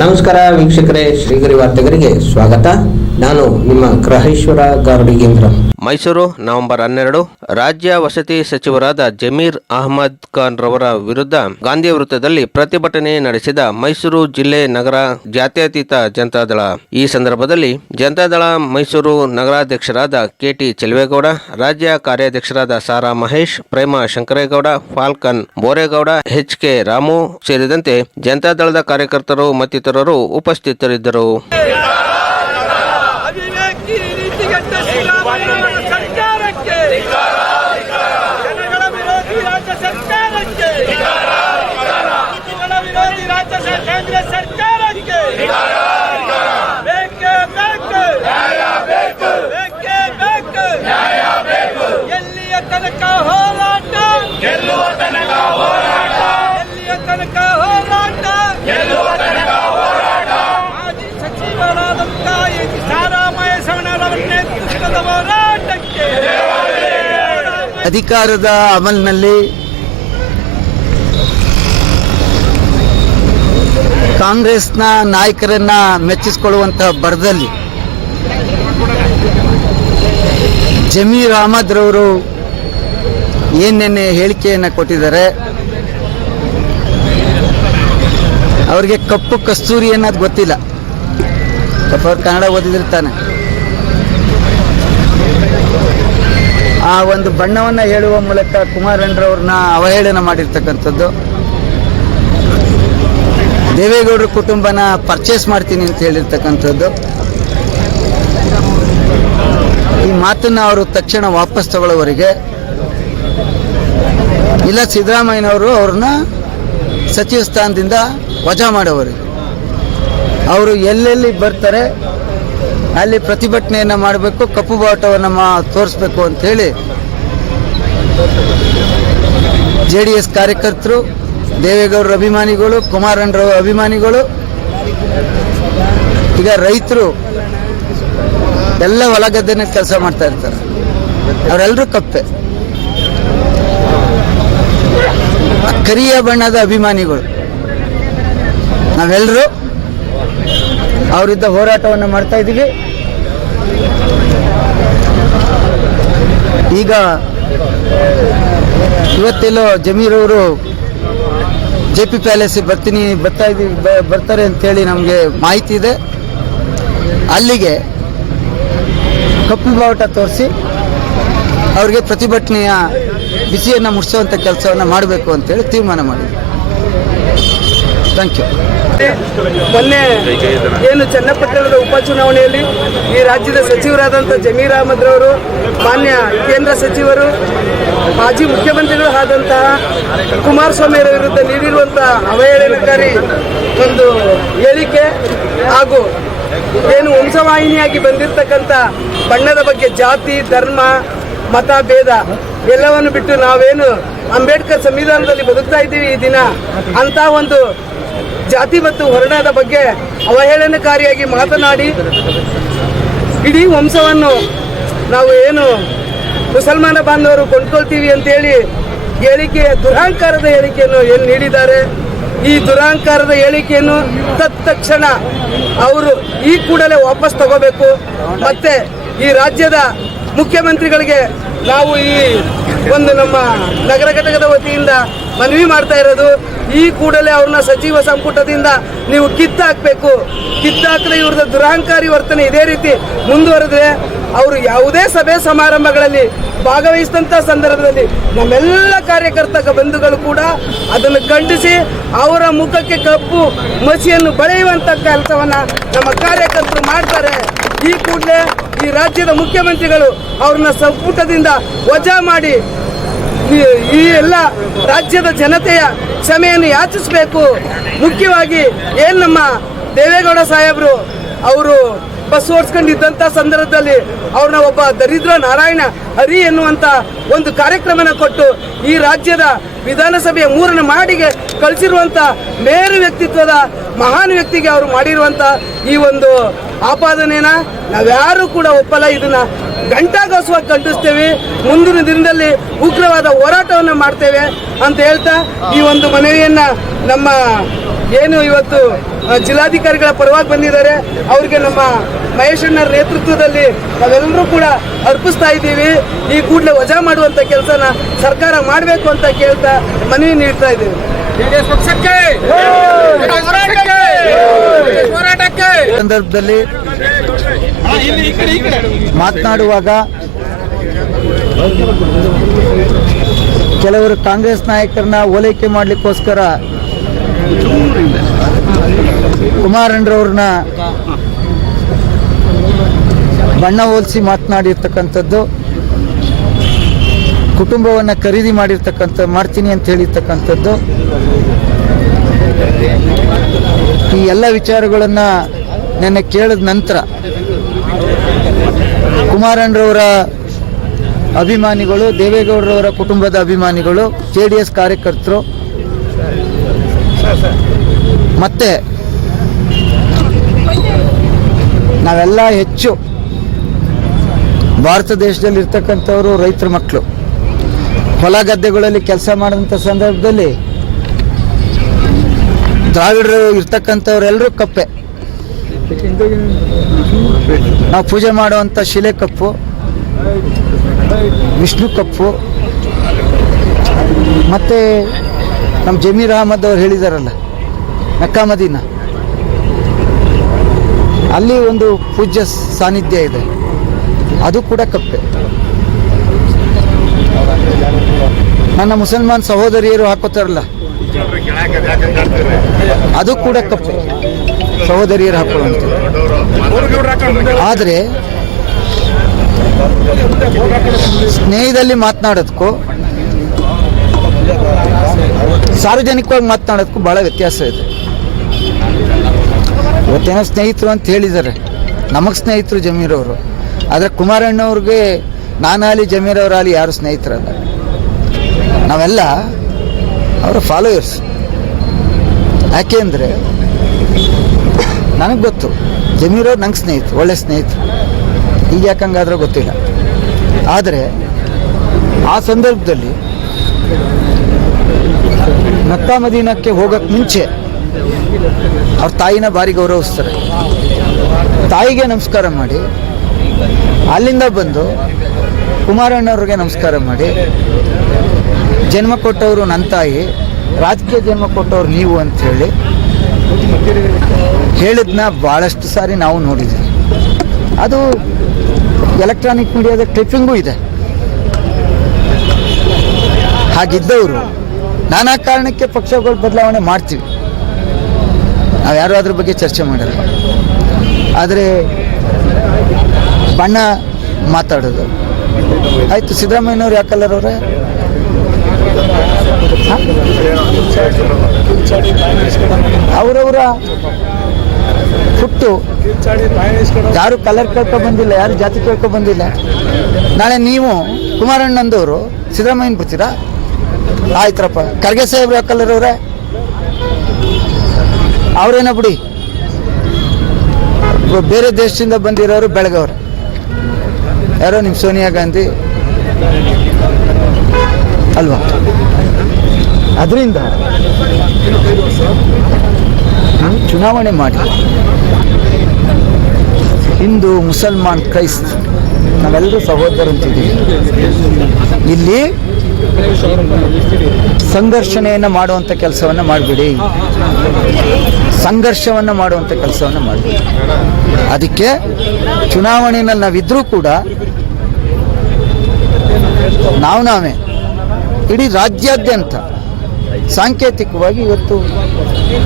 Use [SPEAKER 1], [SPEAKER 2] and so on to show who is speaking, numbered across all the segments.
[SPEAKER 1] ನಮಸ್ಕಾರ ವೀಕ್ಷಕರೇ, ಶ್ರೀಗರಿ ವಾರ್ತೆಗರಿಗೆ ಸ್ವಾಗತ. ನಾನು ನಿಮ್ಮ ಗ್ರಹೇಶ್ವರ ಗಾರ್ಡಿಗೇಂದ್ರ
[SPEAKER 2] ಮೈಸೂರು, ನವೆಂಬರ್ ಹನ್ನೆರಡು. ರಾಜ್ಯ ವಸತಿ ಸಚಿವರಾದ ಜಮೀರ್ ಅಹಮದ್ ಖಾನ್ ರವರ ವಿರುದ್ಧ ಗಾಂಧಿ ವೃತ್ತದಲ್ಲಿ ಪ್ರತಿಭಟನೆ ನಡೆಸಿದ ಮೈಸೂರು ಜಿಲ್ಲೆ ನಗರ ಜಾತ್ಯತೀತ ಜನತಾದಳ. ಈ ಸಂದರ್ಭದಲ್ಲಿ ಜನತಾದಳ ಮೈಸೂರು ನಗರಾಧ್ಯಕ್ಷರಾದ ಕೆಟಿ ಚೆಲುವೇಗೌಡ, ರಾಜ್ಯ ಕಾರ್ಯಾಧ್ಯಕ್ಷರಾದ Sara Mahesh, Prema Shankaregowda, Falcon Boregowda H K Ramu ಸೇರಿದಂತೆ ಜನತಾದಳದ ಕಾರ್ಯಕರ್ತರು ಮತ್ತಿತರರು ಉಪಸ್ಥಿತರಿದ್ದರು.
[SPEAKER 3] ಅಧಿಕಾರದ ಅಮಲ್ನಲ್ಲಿ ಕಾಂಗ್ರೆಸ್ನ ನಾಯಕರನ್ನ ಮೆಚ್ಚಿಸಿಕೊಳ್ಳುವಂತಹ ಬರದಲ್ಲಿ ಜಮೀರ್ ಅಹಮದ್ ರವರು ಏನೇನೆ ಹೇಳಿಕೆಯನ್ನು ಕೊಟ್ಟಿದ್ದಾರೆ? ಅವರಿಗೆ ಕಪ್ಪು ಕಸ್ತೂರಿ ಅನ್ನೋದು ಗೊತ್ತಿಲ್ಲ. ಪಾಪ ಅವ್ರು ಕನ್ನಡ ಓದಿದಿರ್ತಾನೆ ಆ ಒಂದು ಬಣ್ಣವನ್ನು ಹೇಳುವ ಮೂಲಕ ಕುಮಾರಣ್ಣರವ್ರನ್ನ ಅವಹೇಳನ ಮಾಡಿರ್ತಕ್ಕಂಥದ್ದು. ದೇವೇಗೌಡರ ಕುಟುಂಬನ ಪರ್ಚೇಸ್ ಮಾಡ್ತೀನಿ ಅಂತ ಹೇಳಿರ್ತಕ್ಕಂಥದ್ದು. ಈ ಮಾತನ್ನು ಅವರು ತಕ್ಷಣ ವಾಪಸ್ ತಗೊಳ್ಳೋವರೆಗೆ ಇಲ್ಲ, ಸಿದ್ದರಾಮಯ್ಯನವರು ಅವ್ರನ್ನ ಸಚಿವ ಸ್ಥಾನದಿಂದ ವಜಾ ಮಾಡೋವರೆಗೆ. ಅವರು ಎಲ್ಲೆಲ್ಲಿ ಬರ್ತಾರೆ ಅಲ್ಲಿ ಪ್ರತಿಭಟನೆಯನ್ನ ಮಾಡಬೇಕು, ಕಪ್ಪು ಬಾವುಟವನ್ನು ಮಾ ತೋರಿಸ್ಬೇಕು ಅಂತೇಳಿ ಜೆ ಡಿ ಎಸ್ ಕಾರ್ಯಕರ್ತರು, ದೇವೇಗೌಡರ ಅಭಿಮಾನಿಗಳು ಕುಮಾರಣ್ಣರ ಅಭಿಮಾನಿಗಳು, ಈಗ ರೈತರು ಎಲ್ಲ ಹೊಲಗದ್ದೆನ ಕೆಲಸ ಮಾಡ್ತಾ ಇರ್ತಾರೆ. ಅವರೆಲ್ಲರೂ ಕಪ್ಪೆ. ಕರಿಯ ಬಣ್ಣದ ಅಭಿಮಾನಿಗಳು. ನಾವೆಲ್ಲರೂ ಅವರಿದ್ದ ಹೋರಾಟವನ್ನು ಮಾಡ್ತಾ ಇದ್ದೀವಿ. ಈಗ ಇವತ್ತೆಲ್ಲೋ ಜಮೀರವರು ಜೆ ಪಿ ಪ್ಯಾಲೇಸ್ ಬರ್ತೀನಿ, ಬರ್ತಾ ಇದ್ದೀವಿ ಬರ್ತಾರೆ ಅಂತೇಳಿ ನಮಗೆ ಮಾಹಿತಿ ಇದೆ. ಅಲ್ಲಿಗೆ ಕಪ್ಪು ಬಾವುಟ ತೋರಿಸಿ ಅವರಿಗೆ ಪ್ರತಿಭಟನೆಯ ಬಿಸಿಯನ್ನು ಮುಡಿಸುವಂಥ ಕೆಲಸವನ್ನು ಮಾಡಬೇಕು ಅಂತೇಳಿ ತೀರ್ಮಾನ ಮಾಡಿದ್ವಿ ಥ್ಯಾಂಕ್ ಯು
[SPEAKER 4] ಮೊನ್ನೆ ಏನು ಚನ್ನಪಟ್ಟಣದ ಉಪಚುನಾವಣೆಯಲ್ಲಿ ಈ ರಾಜ್ಯದ ಸಚಿವರಾದಂಥ ಜಮೀರ್ ಅಹಮದ್ ರವರು, ಮಾನ್ಯ ಕೇಂದ್ರ ಸಚಿವರು, ಮಾಜಿ ಮುಖ್ಯಮಂತ್ರಿಗಳು ಆದಂತಹ ಕುಮಾರಸ್ವಾಮಿ ವಿರುದ್ಧ ನೀಡಿರುವಂತಹ ಅವಹೇಳನಕಾರಿ ಒಂದು ಹೇಳಿಕೆ ಹಾಗೂ ಏನು ವಂಶವಾಹಿನಿಯಾಗಿ ಬಂದಿರತಕ್ಕಂಥ ಬಣ್ಣದ ಬಗ್ಗೆ ಜಾತಿ, ಧರ್ಮ, ಮತ, ಭೇದ ಎಲ್ಲವನ್ನು ಬಿಟ್ಟು ನಾವೇನು ಅಂಬೇಡ್ಕರ್ ಸಂವಿಧಾನದಲ್ಲಿ ಬದುಕ್ತಾ ಇದ್ದೀವಿ ಈ ದಿನ. ಅಂತ ಒಂದು ಜಾತಿ ಮತ್ತು ವರ್ಣದ ಬಗ್ಗೆ ಅವಹೇಳನಕಾರಿಯಾಗಿ ಮಾತನಾಡಿ ಇಡೀ ವಂಶವನ್ನು ನಾವು ಏನು ಮುಸಲ್ಮಾನ ಬಾಂಧವರು ಕೊಂಡ್ಕೊಳ್ತೀವಿ ಅಂತೇಳಿ ಹೇಳಿಕೆ, ದುರಹಂಕಾರದ ಹೇಳಿಕೆಯನ್ನು ಏನು ನೀಡಿದ್ದಾರೆ? ಈ ದುರಹಂಕಾರದ ಹೇಳಿಕೆಯನ್ನು ತತ್ಕ್ಷಣ ಅವರು ಈ ಕೂಡಲೇ ವಾಪಸ್ ತಗೋಬೇಕು. ಮತ್ತೆ ಈ ರಾಜ್ಯದ ಮುಖ್ಯಮಂತ್ರಿಗಳಿಗೆ ನಾವು ಈ ಒಂದು ನಮ್ಮ ನಗರ ಘಟಕದ ವತಿಯಿಂದ ಮನವಿ ಮಾಡ್ತಾ ಇರೋದು ಈ ಕೂಡಲೇ ಅವ್ರನ್ನ ಸಚಿವ ಸಂಪುಟದಿಂದ ನೀವು ಕಿತ್ತಾಕ್ಬೇಕು. ಕಿತ್ತಾಕದೆ ಇವ್ರದ ದುರಹಂಕಾರಿ ವರ್ತನೆ ಇದೇ ರೀತಿ ಮುಂದುವರೆದ್ರೆ ಅವರು ಯಾವುದೇ ಸಭೆ ಸಮಾರಂಭಗಳಲ್ಲಿ ಭಾಗವಹಿಸಿದಂಥ ಸಂದರ್ಭದಲ್ಲಿ ನಮ್ಮೆಲ್ಲ ಕಾರ್ಯಕರ್ತ ಬಂಧುಗಳು ಕೂಡ ಅದನ್ನು ಖಂಡಿಸಿ ಅವರ ಮುಖಕ್ಕೆ ಕಪ್ಪು ಮಸಿಯನ್ನು ಬಳೆಯುವಂಥ ಕೆಲಸವನ್ನ ನಮ್ಮ ಕಾರ್ಯಕರ್ತರು ಮಾಡ್ತಾರೆ. ಈ ಕೂಡಲೇ ಈ ರಾಜ್ಯದ ಮುಖ್ಯಮಂತ್ರಿಗಳು ಅವ್ರನ್ನ ಸಂಪುಟದಿಂದ ವಜಾ ಮಾಡಿ ಈ- ಎಲ್ಲ ರಾಜ್ಯದ ಜನತೆಯ ಕ್ಷಮೆಯನ್ನು ಯಾಚಿಸಬೇಕು. ಮುಖ್ಯವಾಗಿ ಏನ್ ನಮ್ಮ ದೇವೇಗೌಡ ಸಾಹೇಬರು ಅವರು ಬಸ್ ಓಡಿಸ್ಕೊಂಡಿದ್ದಂಥ ಸಂದರ್ಭದಲ್ಲಿ ಅವ್ರನ್ನ ಒಬ್ಬ ದರಿದ್ರ ನಾರಾಯಣ ಹರಿ ಎನ್ನುವಂತ ಒಂದು ಕಾರ್ಯಕ್ರಮನ ಕೊಟ್ಟು ಈ ರಾಜ್ಯದ ವಿಧಾನಸಭೆಯ ಮೂರನ ಮಾಡಿಗೆ ಕಳಿಸಿರುವಂತ ಮೇರು ವ್ಯಕ್ತಿತ್ವದ ಮಹಾನ್ ವ್ಯಕ್ತಿಗೆ ಅವರು ಮಾಡಿರುವಂತ ಈ ಒಂದು ಆಪಾದನೆನ ನಾವ್ಯಾರು ಕೂಡ ಒಪ್ಪಲ್ಲ. ಇದನ್ನ ಗಂಟಾಗೋಸ್ವಾಗಿ ಖಂಡಿಸ್ತೇವೆ. ಮುಂದಿನ ದಿನದಲ್ಲಿ ಉಗ್ರವಾದ ಹೋರಾಟವನ್ನು ಮಾಡ್ತೇವೆ ಅಂತ ಹೇಳ್ತಾ ಈ ಒಂದು ಮನವಿಯನ್ನ ನಮ್ಮ ಏನು ಇವತ್ತು ಜಿಲ್ಲಾಧಿಕಾರಿಗಳ ಪರವಾಗಿ ಬಂದಿದ್ದಾರೆ. ಅವರಿಗೆ ನಮ್ಮ ಮಹೇಶಣ್ಣರ ನೇತೃತ್ವದಲ್ಲಿ ನಾವೆಲ್ಲರೂ ಕೂಡ ಅರ್ಪಿಸ್ತಾ ಇದ್ದೀವಿ. ಈ ಕೂಡಲೇ ವಜಾ ಮಾಡುವಂತ ಕೆಲಸನ ಸರ್ಕಾರ ಮಾಡಬೇಕು ಅಂತ ಕೇಳ್ತಾ ಮನವಿ ನೀಡ್ತಾ ಇದ್ದೀವಿ.
[SPEAKER 3] ಸಂದರ್ಭದಲ್ಲಿ ಮಾತನಾಡುವಾಗ ಕೆಲವರು ಕಾಂಗ್ರೆಸ್ ನಾಯಕರನ್ನ ಓಲೈಕೆ ಮಾಡಲಿಕ್ಕೋಸ್ಕರ ಕುಮಾರಣ್ಣರವ್ರನ್ನ ಬಣ್ಣ ಹೋಲಿಸಿ ಮಾತನಾಡಿರ್ತಕ್ಕಂಥದ್ದು, ಕುಟುಂಬವನ್ನು ಖರೀದಿ ಮಾಡಿರ್ತಕ್ಕಂಥ ಮಾಡ್ತೀನಿ ಅಂತ ಹೇಳಿರ್ತಕ್ಕಂಥದ್ದು. ಈ ಎಲ್ಲ ವಿಚಾರಗಳನ್ನ ನೆನ್ನೆ ಕೇಳಿದ ನಂತರ ಕುಮಾರಣ್ಣರವರ ಅಭಿಮಾನಿಗಳು, ದೇವೇಗೌಡರವರ ಕುಟುಂಬದ ಅಭಿಮಾನಿಗಳು, ಜೆ ಡಿ ಎಸ್ ಕಾರ್ಯಕರ್ತರು, ಮತ್ತೆ ನಾವೆಲ್ಲ ಹೆಚ್ಚು ಭಾರತ ದೇಶದಲ್ಲಿ ಇರ್ತಕ್ಕಂಥವರು ರೈತರ ಮಕ್ಕಳು. ಹೊಲ ಗದ್ದೆಗಳಲ್ಲಿ ಕೆಲಸ ಮಾಡಿದಂಥ ಸಂದರ್ಭದಲ್ಲಿ ದ್ರಾವಿಡರು ಇರ್ತಕ್ಕಂಥವ್ರೆಲ್ಲರೂ ಕಪ್ಪೆ. ನಾವು ಪೂಜೆ ಮಾಡುವಂಥ ಶಿಲೆ ಕಪ್ಪು, ವಿಷ್ಣು ಕಪ್ಪು, ಮತ್ತು ನಮ್ಮ ಜಮೀರ್ ಅಹಮದ್ ಅವ್ರು ಹೇಳಿದಾರಲ್ಲ ಮದೀನ ಅಲ್ಲಿ ಒಂದು ಪೂಜ್ಯ ಸಾನ್ನಿಧ್ಯ ಇದೆ. ಅದು ಕೂಡ ಕಪ್ಪೆ. ನನ್ನ ಮುಸಲ್ಮಾನ್ ಸಹೋದರಿಯರು ಹಾಕೋತಾರಲ್ಲ ಅದು ಕೂಡ ಕಪ್ಪೆ. ಸಹೋದರಿಯರು ಅಂತ. ಆದರೆ, ಸ್ನೇಹದಲ್ಲಿ ಮಾತನಾಡೋದಕ್ಕೂ, ಸಾರ್ವಜನಿಕವಾಗಿ ಮಾತನಾಡೋದಕ್ಕೂ ಭಾಳ ವ್ಯತ್ಯಾಸ ಇದೆ. ಇವತ್ತೇನೋ ಸ್ನೇಹಿತರು ಅಂತ ಹೇಳಿದ್ದಾರೆ. ನಮಗೆ ಸ್ನೇಹಿತರು ಜಮೀರವರು. ಆದರೆ ಕುಮಾರಣ್ಣವ್ರಿಗೆ ನಾನಾಲಿ ಜಮೀರವರಾಲಿ ಯಾರು ಸ್ನೇಹಿತರಲ್ಲ. ನಾವೆಲ್ಲ ಅವರ ಫಾಲೋಯರ್ಸ್ ಯಾಕೆ ಅಂದರೆ, ನನಗೆ ಗೊತ್ತು, ಜಮೀರೋ ನಂಗೆ ಸ್ನೇಹಿತರು, ಒಳ್ಳೆ ಸ್ನೇಹಿತರು. ಈಗ ಯಾಕಂಗಾದ್ರೂ ಗೊತ್ತಿಲ್ಲ. ಆದರೆ, ಆ ಸಂದರ್ಭದಲ್ಲಿ ಮಕ್ಕಾ ಮದೀನಕ್ಕೆ ಹೋಗೋಕ್ಕೆ ಮುಂಚೆ ಅವ್ರ ತಾಯಿನ ಭಾರಿ ಗೌರವಿಸ್ತಾರೆ. ತಾಯಿಗೆ ನಮಸ್ಕಾರ ಮಾಡಿ, ಅಲ್ಲಿಂದ ಬಂದು ಕುಮಾರಣ್ಣವ್ರಿಗೆ ನಮಸ್ಕಾರ ಮಾಡಿ. ಜನ್ಮ ಕೊಟ್ಟವರು ನನ್ನ ತಾಯಿ, ರಾಜಕೀಯ ಜನ್ಮ ಕೊಟ್ಟವ್ರು ನೀವು ಹೇಳಿ ಹೇಳಿದ್ನ ಭಾಳಷ್ಟು ಸಾರಿ ನಾವು ನೋಡಿದ್ವಿ ಅದು ಎಲೆಕ್ಟ್ರಾನಿಕ್ ಮೀಡಿಯಾದ ಕ್ಲಿಪ್ಪಿಂಗೂ ಇದೆ. ಹಾಗಿದ್ದವರು ನಾನಾ ಕಾರಣಕ್ಕೆ ಪಕ್ಷಗಳು ಬದಲಾವಣೆ ಮಾಡ್ತೀವಿ. ನಾವು ಯಾರು ಅದ್ರ ಬಗ್ಗೆ ಚರ್ಚೆ ಮಾಡಲ್ಲ. ಆದರೆ ಬಣ್ಣ ಮಾತಾಡೋದು ಆಯಿತು, ಸಿದ್ದರಾಮಯ್ಯನವ್ರು ಯಾಕಲ್ಲರ್ ಅವರೇ? ಅವರವರ ಹುಟ್ಟು. ಯಾರು ಕಲರ್ ಕೇಳ್ಕೊ ಬಂದಿಲ್ಲ, ಯಾರು ಜಾತಿ ಕೇಳ್ಕೊ ಬಂದಿಲ್ಲ. ನಾಳೆ ನೀವು ಕುಮಾರಣ್ಣಂದವರು ಸಿದ್ದರಾಮಯ್ಯನ ಬರ್ತೀರಾ? ಆಯ್ತರಪ್ಪ. ಖರ್ಗೆ ಸಾಹೇಬ್ರು ಯಾಕಲ್ಲರ್ ಅವರೇ? ಅವರೇನ ಬಿಡಿ. ಬೇರೆ ದೇಶದಿಂದ ಬಂದಿರೋರು ಬೆಳಗವ್ರು. ಯಾರೋ ನಿಮ್ಮ ಸೋನಿಯಾ ಗಾಂಧಿ? ಅಲ್ವಾ? ಅದರಿಂದ ಚುನಾವಣೆ ಮಾಡಿ ಹಿಂದೂ ಮುಸಲ್ಮಾನ್ ಕ್ರೈಸ್ತ್ ನಾವೆಲ್ಲರೂ ಸಹೋದರಂತಿದ್ದೀವಿ. ಇಲ್ಲಿ ಸಂಘರ್ಷಣೆಯನ್ನು ಮಾಡುವಂಥ ಕೆಲಸವನ್ನು ಮಾಡಿಬಿಡಿ. ಸಂಘರ್ಷವನ್ನು ಮಾಡುವಂಥ ಕೆಲಸವನ್ನು ಮಾಡಿ ಅದಕ್ಕೆ ಚುನಾವಣೆಯಲ್ಲಿ ನಾವಿದ್ರೂ ಕೂಡ ನಾವು ನಾವೇ. ಇಡೀ ರಾಜ್ಯಾದ್ಯಂತ ಸಾಂಕೇತಿಕವಾಗಿ ಇವತ್ತು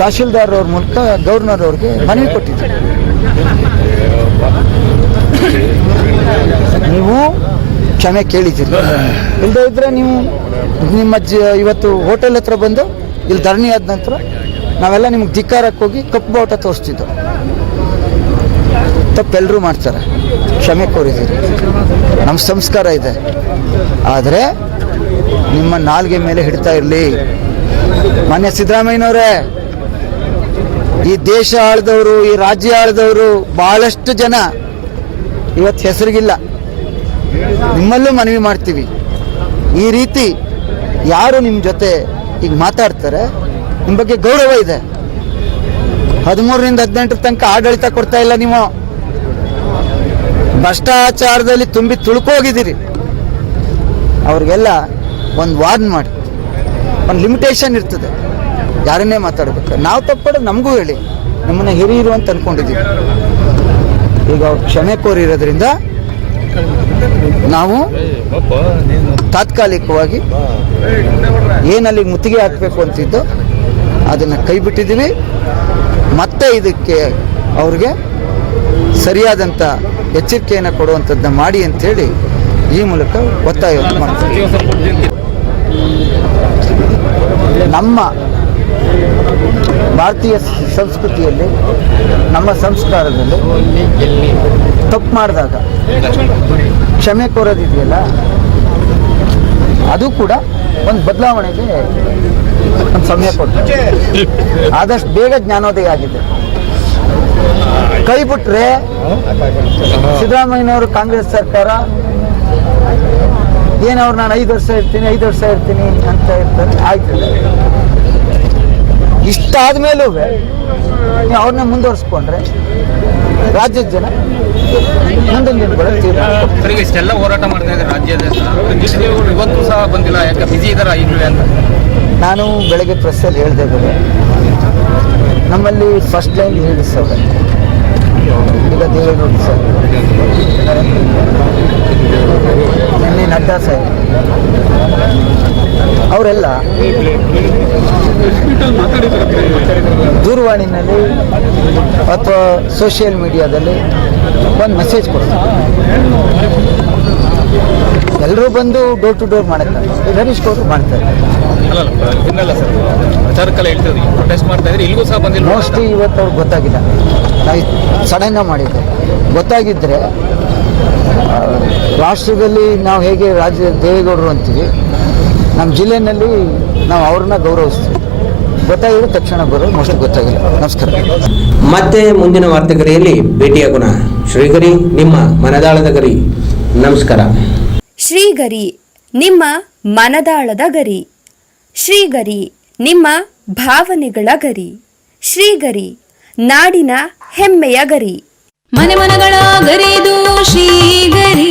[SPEAKER 3] ತಹಶೀಲ್ದಾರ್ ಅವ್ರ ಮೂಲಕ ಗವರ್ನರ್ ಅವ್ರಿಗೆ ಮನವಿ ಕೊಟ್ಟಿದ್ದೀವಿ ನೀವು ಕ್ಷಮೆ ಕೇಳಿದ್ದೀರಿ. ಇಲ್ಲದೆ ಇದ್ರೆ ನೀವು ನಿಮ್ಮ ಜ ಇವತ್ತು ಹೋಟೆಲ್ ಹತ್ರ ಬಂದು ಇಲ್ಲಿ ಧರಣಿ ಆದ ನಂತರ ನಾವೆಲ್ಲ ನಿಮ್ಗೆ ಧಿಕ್ಕಾರಕ್ಕೆ ಹೋಗಿ ಕಪ್ಪು ಬಾವುಟ ತೋರಿಸ್ತಿದ್ದೋ. ತಪ್ಪೆಲ್ಲರೂ ಮಾಡ್ತಾರೆ. ಕ್ಷಮೆ ಕೋರಿದ್ದೀರಿ. ನಮ್ಮ ಸಂಸ್ಕಾರ ಇದೆ. ಆದರೆ ನಿಮ್ಮ ನಾಲ್ಗೆ ಮೇಲೆ ಹಿಡ್ತಾ ಇರಲಿ. ಮಾನ್ಯ ಸಿದ್ದರಾಮಯ್ಯನವರೇ, ಈ ದೇಶ ಆಳ್ದವರು, ಈ ರಾಜ್ಯ ಆಳ್ದವರು ಬಹಳಷ್ಟು ಜನ ಇವತ್ತು ಹೆಸರಿಗಿಲ್ಲ. ನಿಮ್ಮಲ್ಲೂ ಮನವಿ ಮಾಡ್ತೀವಿ. ಈ ರೀತಿ ಯಾರು ನಿಮ್ಮ ಜೊತೆ ಈಗ ಮಾತಾಡ್ತಾರೆ ನಿಮ್ಮ ಬಗ್ಗೆ ಗೌರವ ಇದೆ. ಹದಿಮೂರರಿಂದ ಹದಿನೆಂಟರ ತನಕ ಆಡಳಿತ ಕೊಡ್ತಾ ಇಲ್ಲ ನೀವು. ಭ್ರಷ್ಟಾಚಾರದಲ್ಲಿ ತುಂಬಿ ತುಳ್ಕೋಗಿದ್ದೀರಿ. ಅವ್ರಿಗೆಲ್ಲ ಒಂದು ವಾರ್ನ್ ಮಾಡಿ. ಒಂದು ಲಿಮಿಟೇಷನ್ ಇರ್ತದೆ. ಯಾರನ್ನೇ ಮಾತಾಡ್ಬೇಕು? ನಾವು ತಪ್ಪಡ ನಮಗೂ ಹೇಳಿ. ನಮ್ಮನ್ನ ಹಿರಿಯರು ಅಂತ ಅನ್ಕೊಂಡಿದ್ದೀವಿ. ಈಗ ಅವ್ರು ಕ್ಷಮೆ ಕೋರಿರೋದ್ರಿಂದ ನಾವು ತಾತ್ಕಾಲಿಕವಾಗಿ ಏನಲ್ಲಿ ಮುತ್ತಿಗೆ ಹಾಕಬೇಕು ಅಂತಿದ್ದು, ಅದನ್ನು ಕೈ ಬಿಟ್ಟಿದ್ದೀವಿ ಮತ್ತೆ ಇದಕ್ಕೆ ಅವ್ರಿಗೆ ಸರಿಯಾದಂಥ ಎಚ್ಚರಿಕೆಯನ್ನು ಕೊಡುವಂಥದ್ದನ್ನ ಮಾಡಿ ಅಂಥೇಳಿ ಈ ಮೂಲಕ ಒತ್ತಾಯ ಮಾಡ್ತೀವಿ ನಮ್ಮ ಭಾರತೀಯ ಸಂಸ್ಕೃತಿಯಲ್ಲಿ, ನಮ್ಮ ಸಂಸ್ಕಾರದಲ್ಲಿ ತಪ್ಪು ಮಾಡಿದಾಗ, ಕ್ಷಮೆ ಕೋರೋದಿದೆಯಲ್ಲ, ಅದು ಕೂಡ ಒಂದು ಬದಲಾವಣೆಗೆ ಒಂದು ಸಮಯ ಕೊಟ್ಟು ಆದಷ್ಟು ಬೇಗ ಜ್ಞಾನೋದಯ ಆಗಿದೆ. ಕೈ ಬಿಟ್ರೆ ಸಿದ್ದರಾಮಯ್ಯನವರು ಕಾಂಗ್ರೆಸ್ ಸರ್ಕಾರ ಏನವ್ರು ನಾನು ಐದು ವರ್ಷ ಇರ್ತೀನಿ, ಐದು ವರ್ಷ ಇರ್ತೀನಿ ಅಂತ ಇರ್ತಾರೆ ಆಯ್ತು ಇಷ್ಟಾದ ಮೇಲೂ ನೀವು ಅವ್ರನ್ನ ಮುಂದುವರಿಸ್ಕೊಂಡ್ರೆ ರಾಜ್ಯದ ಜನ ಮುಂದಿನ ದಿನಗಳಲ್ಲಿ ತೀರ್ಮಾನ
[SPEAKER 5] ಇಷ್ಟೆಲ್ಲ ಹೋರಾಟ ಮಾಡ್ತಾ ಇದ್ದಾರೆ ರಾಜ್ಯದ ಇವತ್ತು ಸಹ ಬಂದಿಲ್ಲ ಯಾಕೆ ಬಿಜಿ ಇದಾರ ಈಗಲೂ ಅಂತ?
[SPEAKER 3] ನಾನು ಬೆಳಗ್ಗೆ ಪ್ರೆಸ್ಸಲ್ಲಿ ಹೇಳ್ದೆ ಬೇರೆ ನಮ್ಮಲ್ಲಿ ಫಸ್ಟ್ ಲೈನ್ ಅವ್ರೆ ಈಗ ದೇವೇಗೌಡ ಸರ್. ನಿನ್ನೆ ನಡ್ಡಾ ಸಾಹೇಬ್ ಅವರೆಲ್ಲ ದೂರವಾಣಿನಲ್ಲಿ ಅಥವಾ ಸೋಷಿಯಲ್ ಮೀಡಿಯಾದಲ್ಲಿ ಒಂದು ಮೆಸೇಜ್ ಕೊಡ್ತಾರೆ. ಎಲ್ಲರೂ ಬಂದು ಡೋರ್ ಟು ಡೋರ್ ಮಾಡ್ತಾರೆ. ಗಣೇಶ್ ಗೌಡ್ರು ಮಾಡ್ತಾರೆ ಮೋಸ್ಟ್ಲಿ ಇವತ್ತು ಅವ್ರಿಗೆ ಗೊತ್ತಾಗಿಲ್ಲ. ನಾವು ಸಡನ್ನಾಗಿ ಮಾಡಿದ್ದೆ. ಗೊತ್ತಾಗಿದ್ದರೆ ರಾಷ್ಟ್ರದಲ್ಲಿ ನಾವು ಹೇಗೆ ರಾಜ್ಯ ದೇವೇಗೌಡರು ಅಂತೀವಿ ನಮ್ಮ ಜಿಲ್ಲೆಯಲ್ಲಿ ನಾವು ಅವ್ರನ್ನ ಗೌರವಿಸ್ತೀವಿ. ಗೊತ್ತಾಗಿರೋ ತಕ್ಷಣ ಬರೋದು ಮೋಸ್ಟ್ ಗೊತ್ತಾಗಿಲ್ಲ. ನಮಸ್ಕಾರ.
[SPEAKER 1] ಮತ್ತೆ ಮುಂದಿನ ವಾರ್ತೆಗರಿಯಲ್ಲಿ ಭೇಟಿಯಾಗೋಣ. ಶ್ರೀಗರಿ ನಿಮ್ಮ ಮನದಾಳದ ಗರಿ. ನಮಸ್ಕಾರ.
[SPEAKER 6] ಶ್ರೀಗರಿ ನಿಮ್ಮ ಮನದಾಳದ ಗರಿ. ಶ್ರೀಗರಿ ನಿಮ್ಮ ಭಾವನೆಗಳ ಗರಿ. ಶ್ರೀಗರಿ ನಾಡಿನ ಹೆಮ್ಮೆಯ ಗರಿ.
[SPEAKER 7] ಮನೆ ಮನಗಳ ಗರಿದು ಶ್ರೀಗರಿ.